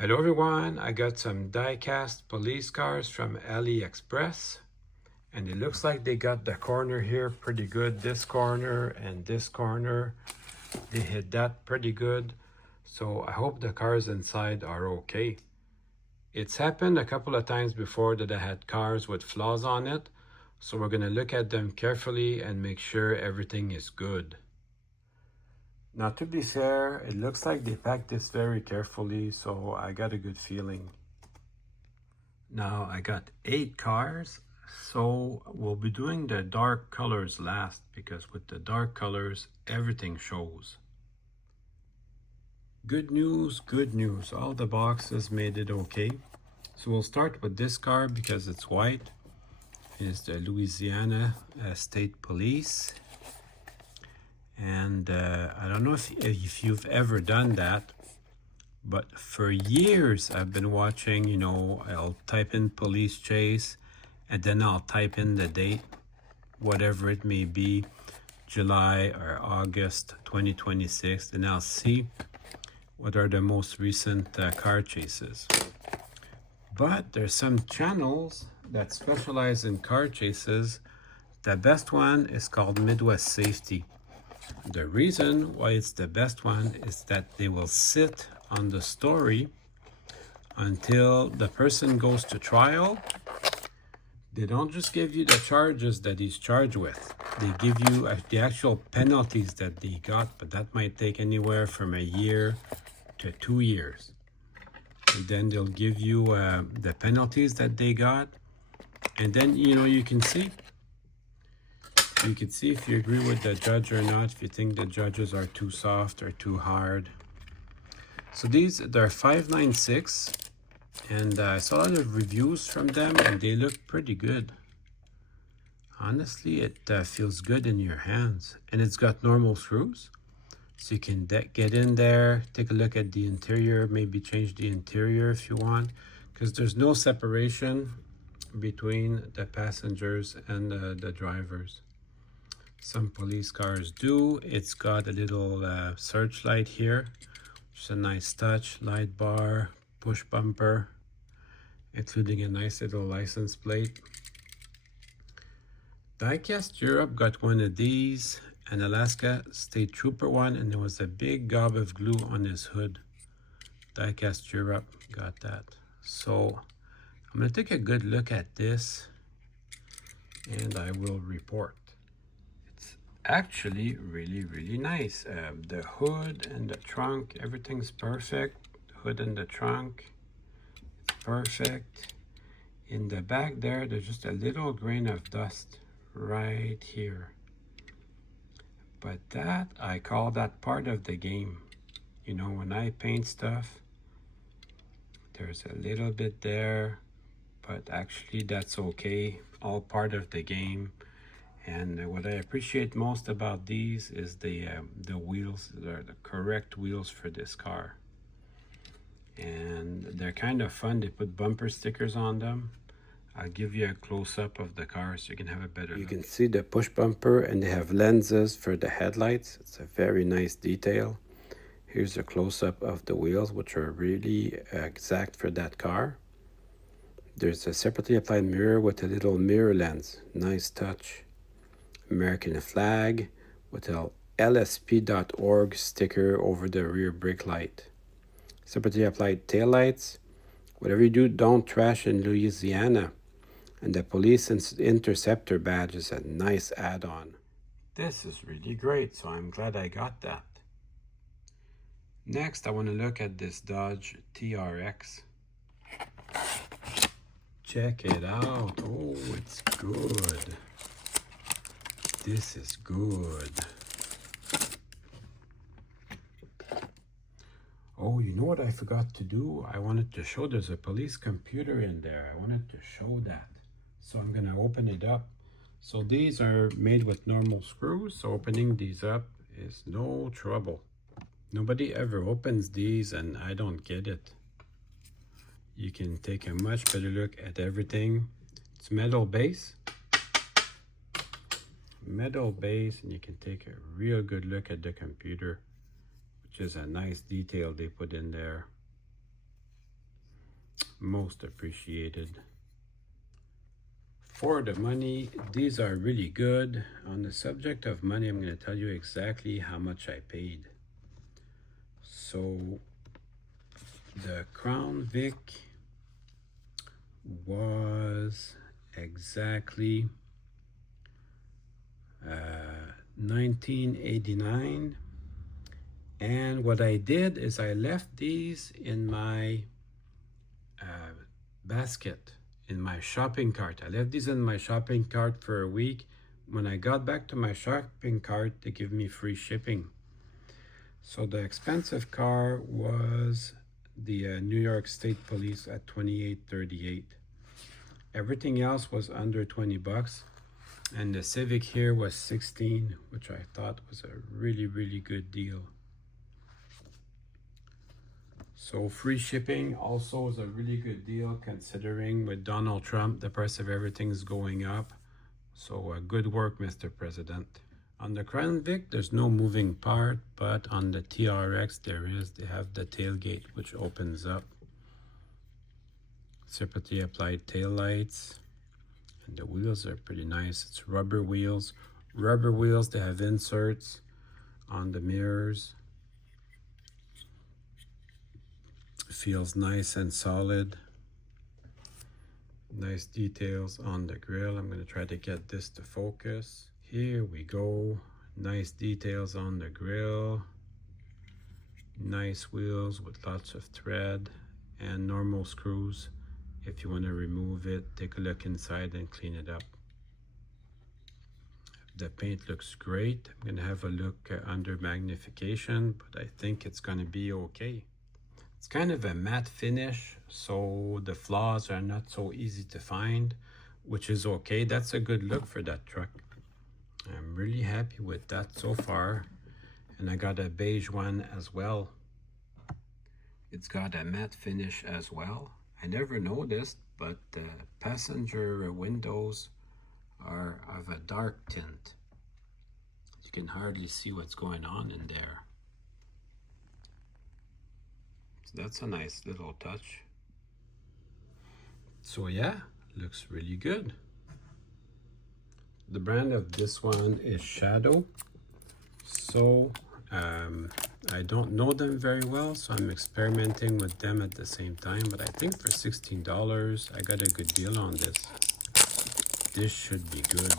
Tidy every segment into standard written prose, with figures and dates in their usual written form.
Hello everyone, I got some die-cast police cars from Aliexpress, and it looks like they got the corner here pretty good. This corner and this corner, they hit that pretty good. So I hope the cars inside are okay. It's happened a couple of times before that I had cars with flaws on it, so we're gonna look at them carefully and make sure everything is good. Now, to be fair, it looks like they packed this very carefully, so I got a good feeling. Now, I got 8 cars, so we'll be doing the dark colors last, because with the dark colors, everything shows. Good news, all the boxes made it okay. So we'll start with this car because it's white. It's the Louisiana State Police. And I don't know if you've ever done that, but for years I've been watching, I'll type in police chase and then I'll type in the date, whatever it may be, July or August 2026, and I'll see what are the most recent car chases. But there's some channels that specialize in car chases. The best one is called Midwest Safety. The reason why it's the best one is that they will sit on the story until the person goes to trial. They don't just give you the charges that he's charged with. They give you the actual penalties that they got, but that might take anywhere from a year to 2 years. And then they'll give you the penalties that they got, and then you can see. You can see if you agree with the judge or not, if you think the judges are too soft or too hard. So they're 596, and I saw a lot of reviews from them, and they look pretty good. Honestly, it feels good in your hands, and it's got normal screws. So you can get in there, take a look at the interior, maybe change the interior if you want, because there's no separation between the passengers and the drivers. Some police cars do. It's got a little searchlight here, which is a nice touch, light bar, push bumper, including a nice little license plate. Diecast Europe got one of these, an Alaska State Trooper one, and there was a big gob of glue on his hood. Diecast Europe got that. So I'm going to take a good look at this, and I will report. Actually really nice. The hood and the trunk, everything's perfect. The hood and the trunk, it's perfect. In the back there's just a little grain of dust right here, but that, I call that part of the game. When I paint stuff, there's a little bit there, but actually that's okay, all part of the game. And what I appreciate most about these is the wheels. They're the correct wheels for this car. And they're kind of fun. They put bumper stickers on them. I'll give you a close-up of the car so you can have a better look. You can see the push bumper, and they have lenses for the headlights. It's a very nice detail. Here's a close-up of the wheels, which are really exact for that car. There's a separately applied mirror with a little mirror lens. Nice touch. American flag with a lsp.org sticker over the rear brake light. Separately applied taillights. Whatever you do, don't trash in Louisiana. And the police interceptor badge is a nice add-on. This is really great, so I'm glad I got that. Next, I want to look at this Dodge TRX. Check it out. Oh, it's good. This is good. Oh, you know what I forgot to do? I wanted to show there's a police computer in there. I wanted to show that. So I'm gonna open it up. So these are made with normal screws, so opening these up is no trouble. Nobody ever opens these, and I don't get it. You can take a much better look at everything. It's metal base, and you can take a real good look at the computer, which is a nice detail they put in there. Most appreciated. For the money, these are really good. On the subject of money, I'm going to tell you exactly how much I paid. So the Crown Vic was exactly $19.89, and what I did is I left these in my basket, in my shopping cart. I left these in my shopping cart for a week. When I got back to my shopping cart, they give me free shipping. So the expensive car was the New York State Police at $28.38. Everything else was under 20 bucks. And the Civic here was 16, which I thought was a really, really good deal. So free shipping also is a really good deal, considering with Donald Trump, the price of everything is going up. So good work, Mr. President. On the Crown Vic, there's no moving part, but on the TRX there is. They have the tailgate, which opens up. Separately applied tail lights. And the wheels are pretty nice. It's rubber wheels. Rubber wheels, they have inserts on the mirrors. It feels nice and solid. Nice details on the grill. I'm going to try to get this to focus. Here we go. Nice details on the grill. Nice wheels with lots of thread and normal screws. If you want to remove it, take a look inside and clean it up. The paint looks great. I'm going to have a look under magnification, but I think it's going to be okay. It's kind of a matte finish, so the flaws are not so easy to find, which is okay. That's a good look for that truck. I'm really happy with that so far. And I got a beige one as well. It's got a matte finish as well. I never noticed, but the passenger windows are of a dark tint. You can hardly see what's going on in there. So that's a nice little touch. So yeah, looks really good. The brand of this one is Shadow. So I don't know them very well, so I'm experimenting with them at the same time, but I think for $16 I got a good deal on this. This should be good.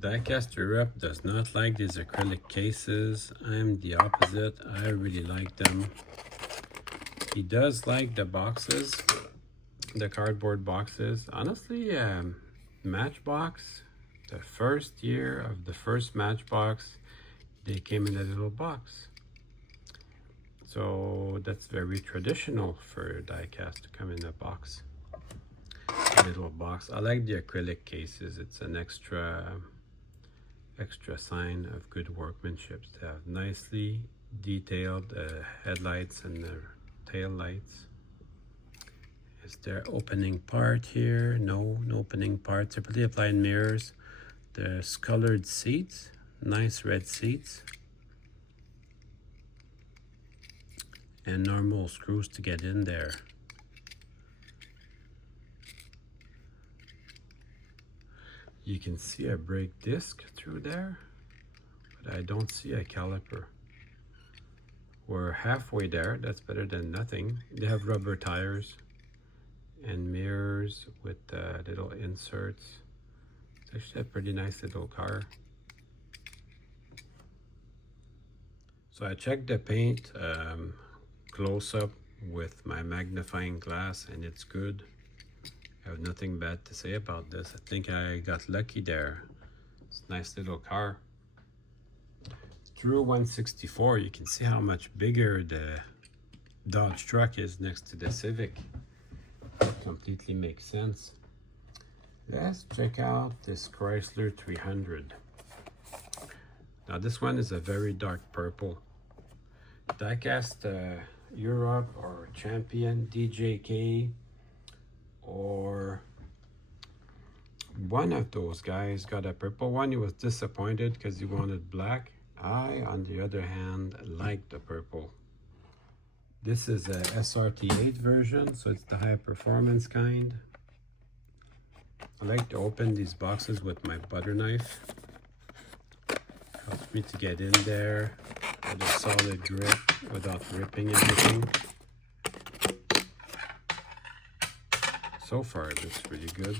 Diecast Europe does not like these acrylic cases. I'm the opposite. I really like them. He does like the boxes, the cardboard boxes. Honestly, Matchbox, the first year of the first Matchbox, they came in a little box. So that's very traditional for diecast to come in a box. A little box. I like the acrylic cases. It's an extra sign of good workmanship. They have nicely detailed headlights and tail lights. Is there opening part here? No opening part. Separately applied mirrors. There's colored seats, nice red seats, and normal screws to get in there. You can see a brake disc through there, but I don't see a caliper. We're halfway there. That's better than nothing. They have rubber tires and mirrors with little inserts. It's actually a pretty nice little car. So I checked the paint close up with my magnifying glass, and it's good. I have nothing bad to say about this. I think I got lucky there. It's a nice little car. Through 164, you can see how much bigger the Dodge truck is next to the Civic. It completely makes sense. Let's check out this Chrysler 300. Now this one is a very dark purple. Diecast Europe or Champion, DJK, or one of those guys got a purple one. He was disappointed because he wanted black. I, on the other hand, like the purple. This is a SRT8 version, so it's the high performance kind. I like to open these boxes with my butter knife. Helps me to get in there with a solid grip without ripping anything. So far it looks pretty good.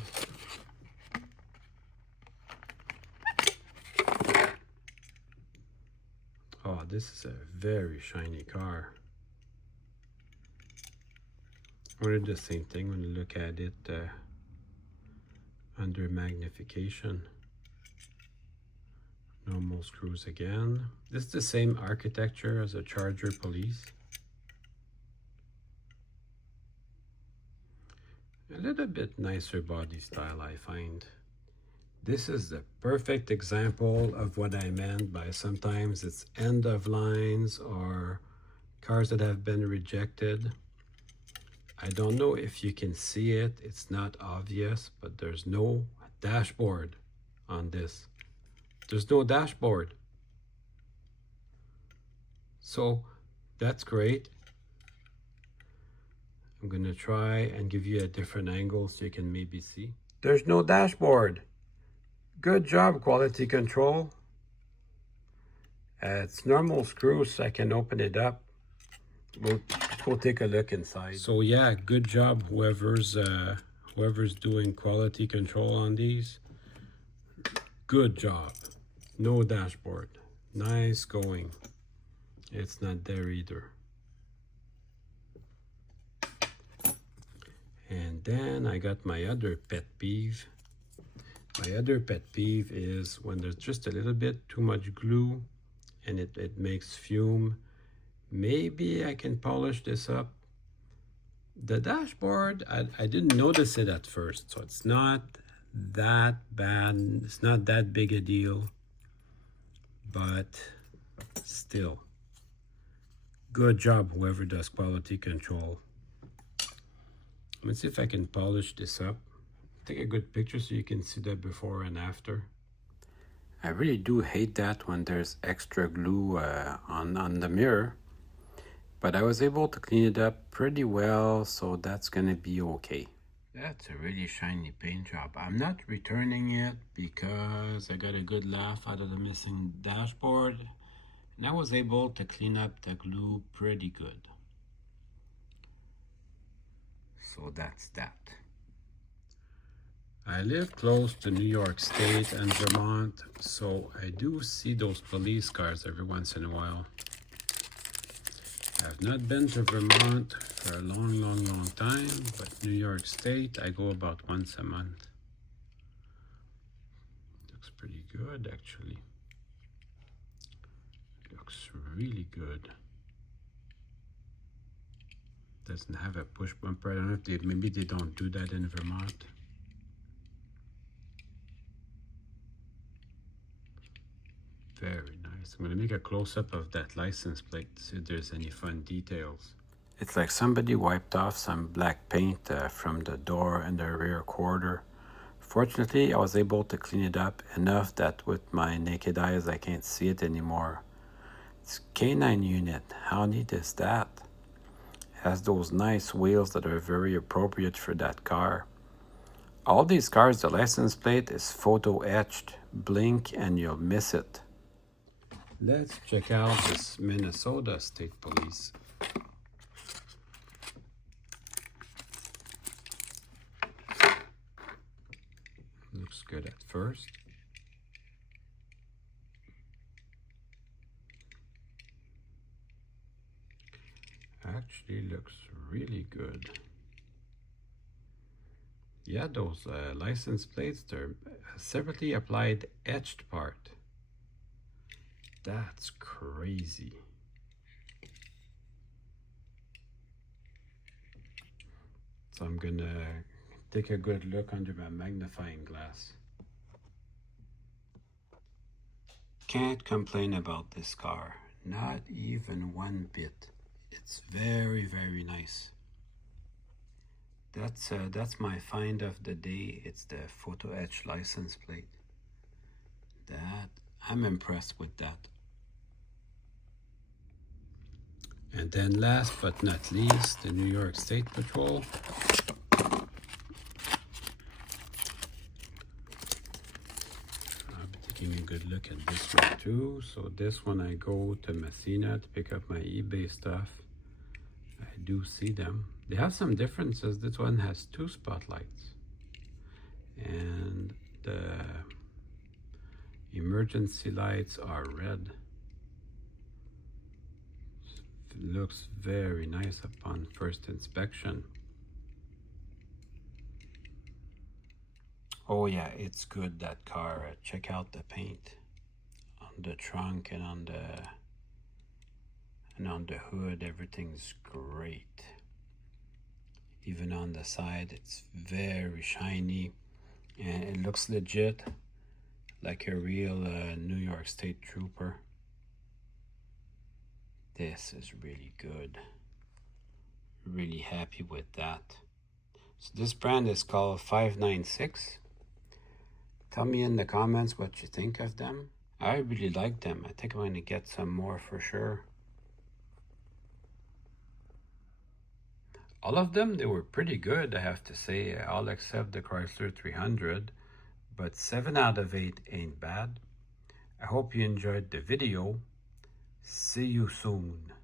Oh, this is a very shiny car. I wanted the same thing when you look at it under magnification. Normal screws again. This is the same architecture as a Charger Police. A little bit nicer body style, I find. This is the perfect example of what I meant by sometimes it's end of lines or cars that have been rejected. I don't know if you can see it, it's not obvious, but there's no dashboard on this. There's no dashboard. So that's great. I'm gonna try and give you a different angle so you can maybe see. There's no dashboard. Good job, quality control. It's normal screws, so I can open it up. We'll take a look inside. So yeah, good job whoever's doing quality control on these. Good job. No dashboard. Nice going. It's not there either. And then I got my other pet peeve. My other pet peeve is when there's just a little bit too much glue and it makes fume. Maybe I can polish this up. The dashboard, I didn't notice it at first, so it's not that bad. It's not that big a deal, but still, good job whoever does quality control. Let's see if I can polish this up. Take a good picture so you can see that before and after. I really do hate that when there's extra glue on the mirror, but I was able to clean it up pretty well, so that's gonna be okay. That's a really shiny paint job. I'm not returning it because I got a good laugh out of the missing dashboard, and I was able to clean up the glue pretty good. So that's that. I live close to New York State and Vermont, so I do see those police cars every once in a while. I've not been to Vermont for a long time, but New York State, I go about once a month. Looks pretty good, actually. Looks really good. Doesn't have a push bumper. I don't know if maybe they don't do that in Vermont. Very nice. I'm going to make a close-up of that license plate to see if there's any fun details. It's like somebody wiped off some black paint from the door and the rear quarter. Fortunately, I was able to clean it up enough that with my naked eyes I can't see it anymore. It's K9 unit. How neat is that? It has those nice wheels that are very appropriate for that car. All these cars, the license plate is photo etched. Blink and you'll miss it. Let's check out this Minnesota State Police. Looks good at first. Actually looks really good. Yeah, those license plates, they're separately applied etched part. That's crazy. So I'm gonna take a good look under my magnifying glass. Can't complain about this car, not even one bit. It's very nice. That's my find of the day. It's the photo etch license plate. I'm impressed with that. And then last but not least, the New York State Patrol. I'll be taking a good look at this one too. So this one I go to Messina to pick up my eBay stuff. I do see them. They have some differences. This one has 2 spotlights. And the emergency lights are red. It looks very nice upon first inspection. Oh yeah, it's good, that car. Check out the paint on the trunk and on the hood. Everything's great. Even on the side, it's very shiny and it looks legit, like a real New York State Trooper. This is really good. Really happy with that. So this brand is called 596. Tell me in the comments what you think of them. I really like them. I think I'm going to get some more for sure. All of them, they were pretty good, I have to say, all except the Chrysler 300, but 7 out of 8 ain't bad. I hope you enjoyed the video. See you soon.